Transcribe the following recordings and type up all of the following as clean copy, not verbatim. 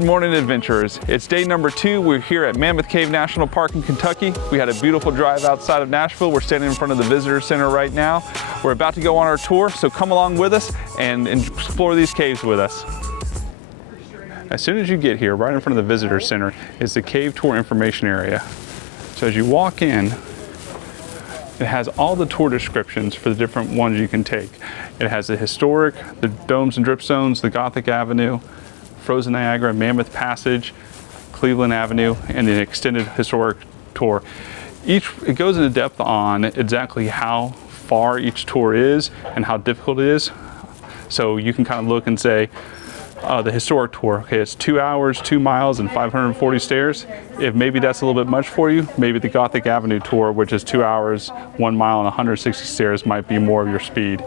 Good morning, adventurers. It's day number 2. We're here at Mammoth Cave National Park in Kentucky. We had a beautiful drive outside of Nashville. We're standing in front of the visitor center right now. We're about to go on our tour, so come along with us and explore these caves with us. As soon as you get here, right in front of the visitor center is the cave tour information area. So as you walk in, it has all the tour descriptions for the different ones you can take. It has the historic, the Domes and Dripstones, the Gothic Avenue, Frozen Niagara, Mammoth Passage, Cleveland Avenue, and the extended historic tour. It goes into depth on exactly how far each tour is and how difficult it is. So you can kind of look and say, the historic tour, okay, it's 2 hours, 2 miles, and 540 stairs. If maybe that's a little bit much for you, maybe the Gothic Avenue tour, which is 2 hours, 1 mile, and 160 stairs, might be more of your speed.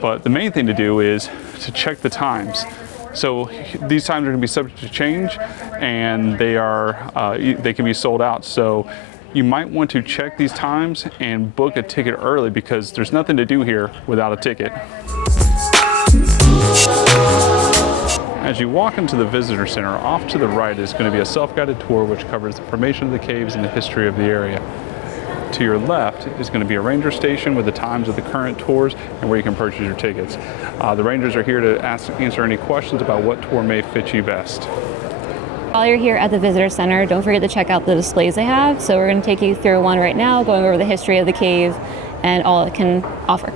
But the main thing to do is to check the times. So these times are going to be subject to change, and they can be sold out. So you might want to check these times and book a ticket early, because there's nothing to do here without a ticket. As you walk into the visitor center, off to the right is going to be a self-guided tour which covers the formation of the caves and the history of the area. To your left is going to be a ranger station with the times of the current tours and where you can purchase your tickets. The rangers are here to answer any questions about what tour may fit you best. While you're here at the visitor center, don't forget to check out the displays they have. So we're going to take you through one right now, going over the history of the cave and all it can offer.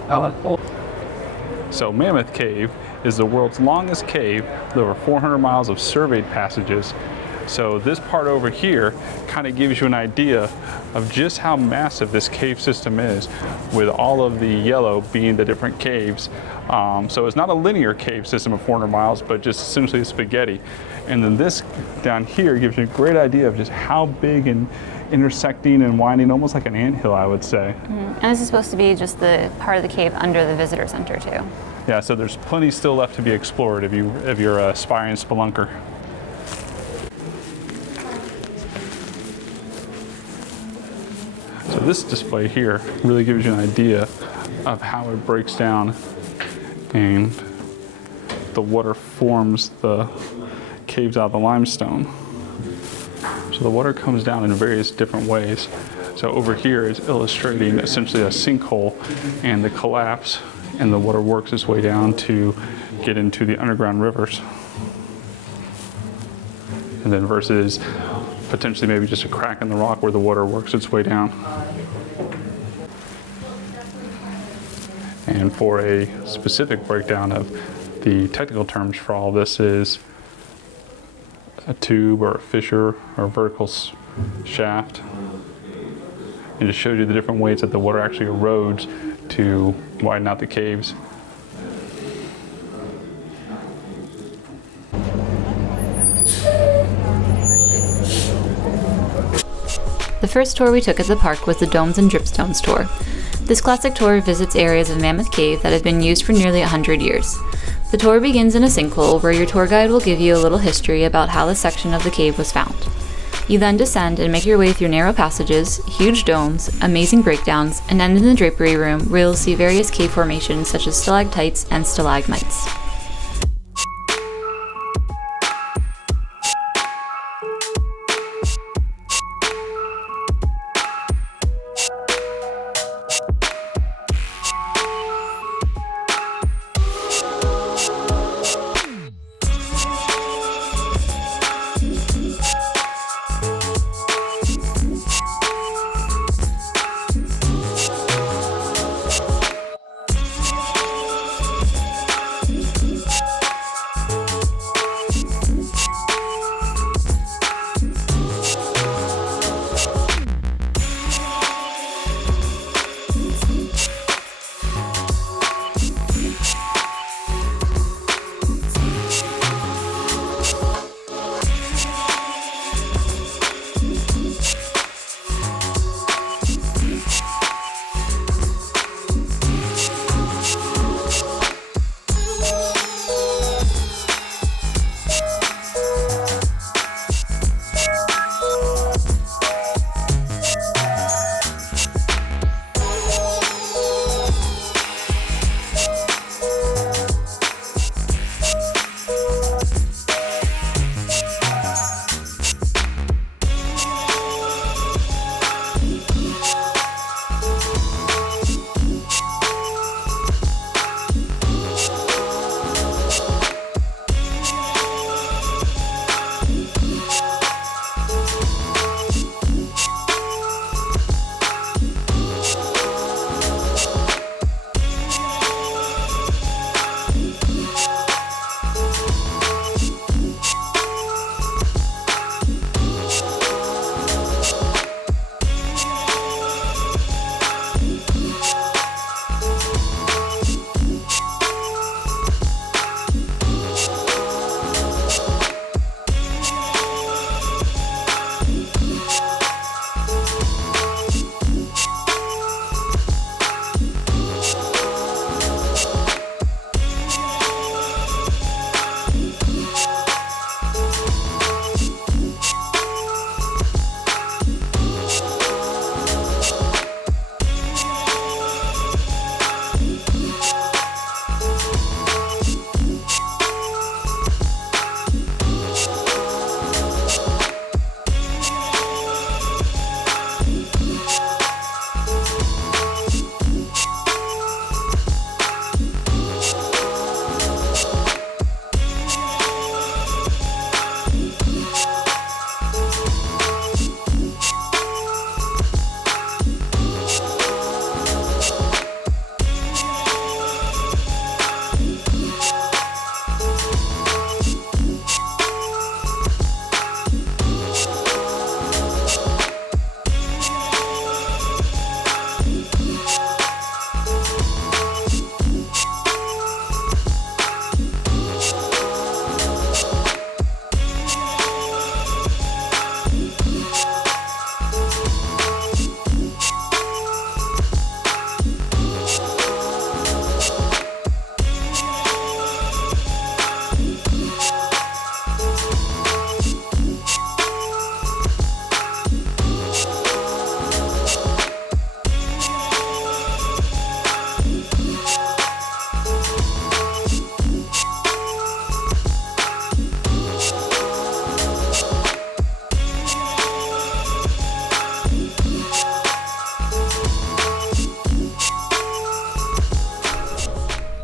So Mammoth Cave is the world's longest cave with over 400 miles of surveyed passages. So this part over here kind of gives you an idea of just how massive this cave system is, with all of the yellow being the different caves. So it's not a linear cave system of 400 miles, but just essentially a spaghetti. And then this down here gives you a great idea of just how big and intersecting and winding, almost like an anthill, I would say. And this is supposed to be just the part of the cave under the visitor center too. Yeah, so there's plenty still left to be explored if you're an aspiring spelunker. So this display here really gives you an idea of how it breaks down and the water forms the caves out of the limestone. So the water comes down in various different ways. So over here is illustrating essentially a sinkhole and the collapse, and the water works its way down to get into the underground rivers. And then versus potentially maybe just a crack in the rock where the water works its way down. And for a specific breakdown of the technical terms for all this is a tube or a fissure or a vertical shaft. And it shows you the different ways that the water actually erodes to widen out the caves. The first tour we took at the park was the Domes and Dripstone Tour. This classic tour visits areas of Mammoth Cave that have been used for nearly 100 years. The tour begins in a sinkhole where your tour guide will give you a little history about how this section of the cave was found. You then descend and make your way through narrow passages, huge domes, amazing breakdowns, and end in the Drapery room where you'll see various cave formations such as stalactites and stalagmites.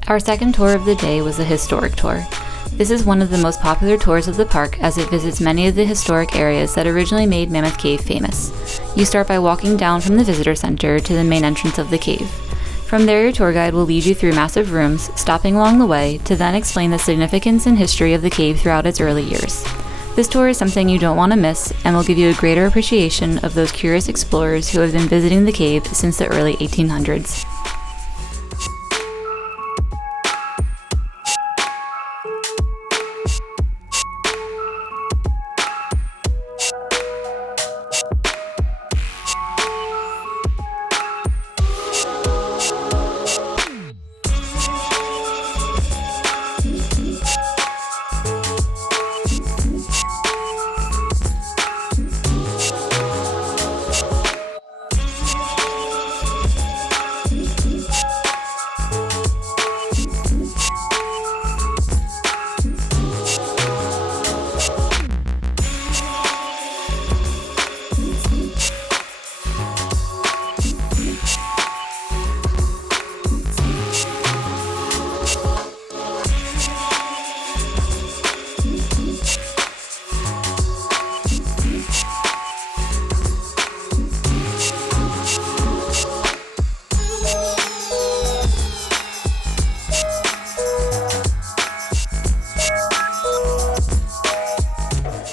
Our second tour of the day was the historic tour. This is one of the most popular tours of the park as it visits many of the historic areas that originally made Mammoth Cave famous. You start by walking down from the visitor center to the main entrance of the cave. From there, your tour guide will lead you through massive rooms, stopping along the way to then explain the significance and history of the cave throughout its early years. This tour is something you don't want to miss and will give you a greater appreciation of those curious explorers who have been visiting the cave since the early 1800s.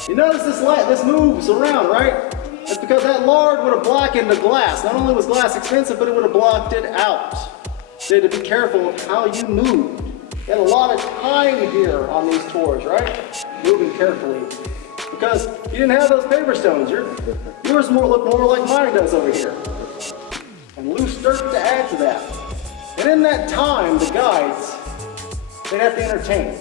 You notice this light, this moves around, right? That's because that lard would have blackened the glass. Not only was glass expensive, but it would have blocked it out. So you had to be careful of how you moved. You had a lot of time here on these tours, right? Moving carefully. Because you didn't have those paper stones. Yours look more like mine does over here. And loose dirt to add to that. And in that time, the guides, they'd have to entertain.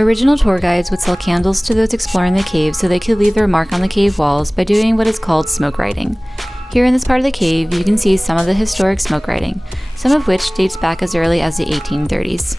Original tour guides would sell candles to those exploring the cave so they could leave their mark on the cave walls by doing what is called smoke writing. Here in this part of the cave, you can see some of the historic smoke writing, some of which dates back as early as the 1830s.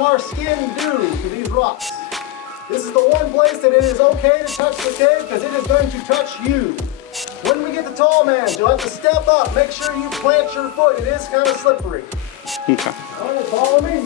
Our skin do to these rocks. This is the one place that it is okay to touch the cave because it is going to touch you. When we get to tall man, you'll have to step up. Make sure you plant your foot. It is kind of slippery. Okay. All right, follow me.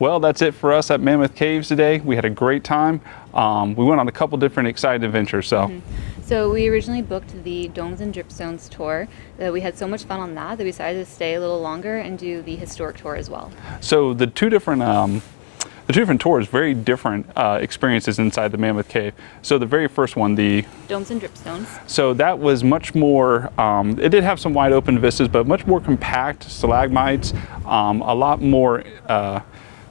Well, that's it for us at Mammoth Caves today. We had a great time. We went on a couple different exciting adventures. So we originally booked the Domes and Dripstones tour. We had so much fun on that we decided to stay a little longer and do the historic tour as well. So the two different tours, very different experiences inside the Mammoth Cave. So the very first one, the Domes and Dripstones. So that was much more, it did have some wide open vistas, but much more compact stalagmites, a lot more,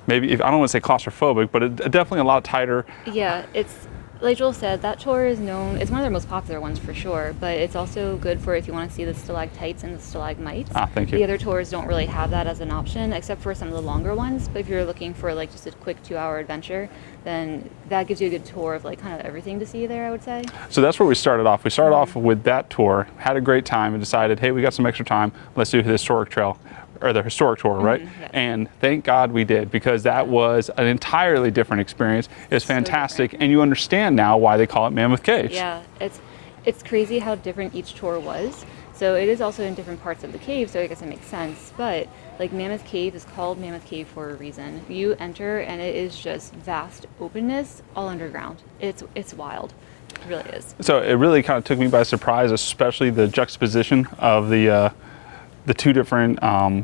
maybe, I don't want to say claustrophobic, but definitely a lot tighter. Yeah, it's, like Joel said, that tour is known, it's one of their most popular ones for sure, but it's also good for if you want to see the stalactites and the stalagmites. Thank you. The other tours don't really have that as an option, except for some of the longer ones, but if you're looking for like just a quick 2-hour adventure, then that gives you a good tour of like kind of everything to see there, I would say. So that's where we started off. We started off with that tour, had a great time, and decided, hey, we got some extra time, let's do the historic trail, or the historic tour, right? Yeah. And thank God we did, because that was an entirely different experience. It was fantastic, and you understand now why they call it Mammoth Caves. Yeah, it's crazy how different each tour was. So it is also in different parts of the cave, so I guess it makes sense. But like Mammoth Cave is called Mammoth Cave for a reason. You enter and it is just vast openness all underground. It's wild. It really is. So it really kind of took me by surprise, especially the juxtaposition of the two different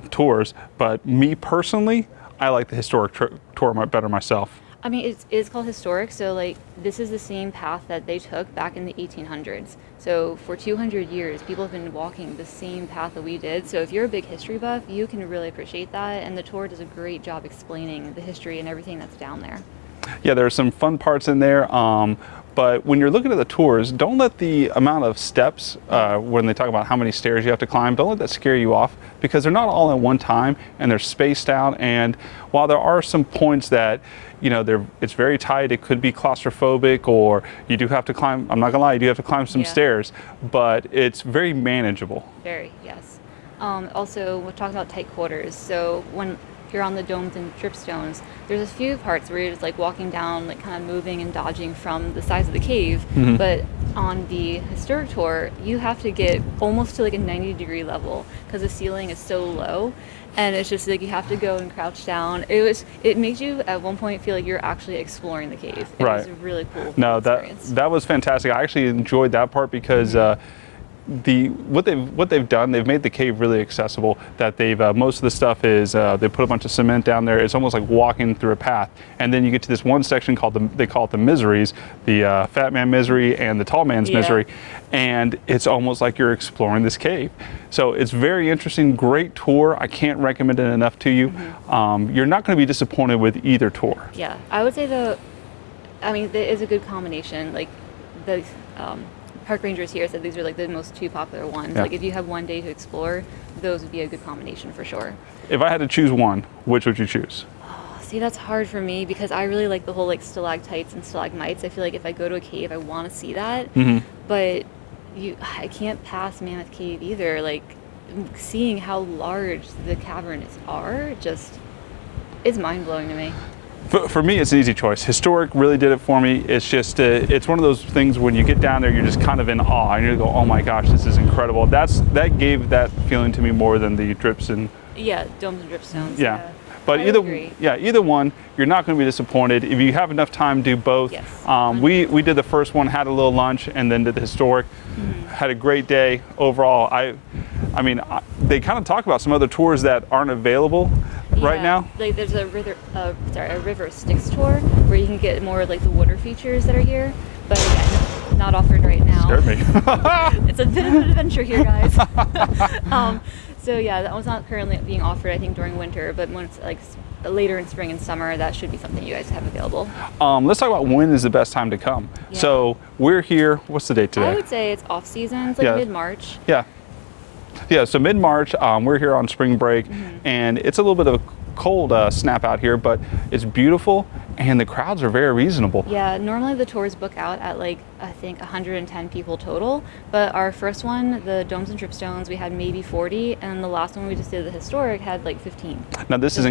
tours. But me personally, I like the historic tour better myself. I mean, it is called historic, so like this is the same path that they took back in the 1800s. So for 200 years, people have been walking the same path that we did. So if you're a big history buff, you can really appreciate that. And the tour does a great job explaining the history and everything that's down there. Yeah, there are some fun parts in there. But when you're looking at the tours, don't let the amount of steps, when they talk about how many stairs you have to climb, don't let that scare you off, because they're not all at one time and they're spaced out. And while there are some points that, you know, it's very tight, it could be claustrophobic, or you do have to climb, I'm not gonna lie, you do have to climb some stairs, but it's very manageable. Very, yes. Also, we're talking about tight quarters. So when you're on the Domes and Dripstones, there's a few parts where you're just like walking down, like kind of moving and dodging from the sides of the cave. But on the historic tour, you have to get almost to like a 90-degree level because the ceiling is so low. And it's just like you have to go and crouch down. It makes you at one point feel like you're actually exploring the cave. It was a really cool experience. that was fantastic. I actually enjoyed that part because what they've done, they've made the cave really accessible. That they've most of the stuff is they put a bunch of cement down there. It's almost like walking through a path, and then you get to this one section called they call it the Miseries, the Fat Man Misery and the Tall Man's Misery, and it's almost like you're exploring this cave. So it's very interesting, great tour. I can't recommend it enough to you. You're not going to be disappointed with either tour. Yeah, I would say there is a good combination. Like the park rangers here said these are like the most two popular ones. Like if you have one day to explore, those would be a good combination for sure. If I had to choose one, which would you choose? See, that's hard for me because I really like the whole like stalactites and stalagmites. I feel like if I go to a cave, I want to see that. But I can't pass Mammoth Cave either. Like seeing how large the caverns are just is mind-blowing to me. For me, it's an easy choice. Historic really did it for me. It's just, it's one of those things when you get down there, you're just kind of in awe, and you go, oh my gosh, this is incredible. that gave that feeling to me more than the Domes and Dripstones. Yeah. But either one, you're not going to be disappointed. If you have enough time, do both. Yes. We did the first one, had a little lunch, and then did the historic. Had a great day overall. I mean, they kind of talk about some other tours that aren't available right now. Like there's a river Styx tour where you can get more like the water features that are here, but again, not offered right now. Scared me. It's a bit of an adventure here, guys. So yeah, that one's not currently being offered, I think, during winter, but when it's like later in spring and summer, that should be something you guys have available. Let's talk about when is the best time to come. Yeah. So we're here, what's the date today? I would say it's off season, it's like mid-March. Yeah, so mid-March, we're here on spring break, and it's a little bit of a cold snap out here, but it's beautiful, and the crowds are very reasonable. Yeah, normally the tours book out at like, I think 110 people total, but our first one, the Domes and Dripstones, we had maybe 40, and the last one we just did, the historic, had like 15. Now this is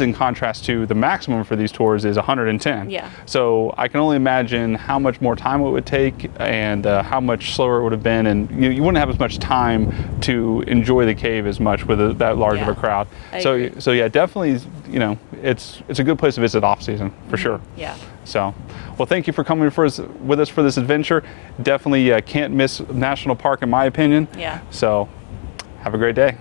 in contrast to the maximum for these tours is 110. Yeah. So I can only imagine how much more time it would take and how much slower it would have been, and you wouldn't have as much time to enjoy the cave as much with that large of a crowd. So yeah, definitely, it's a good place to visit off season for sure. Yeah. So, well, thank you for coming with us for this adventure. Definitely can't miss National Park in my opinion. Yeah. So, have a great day.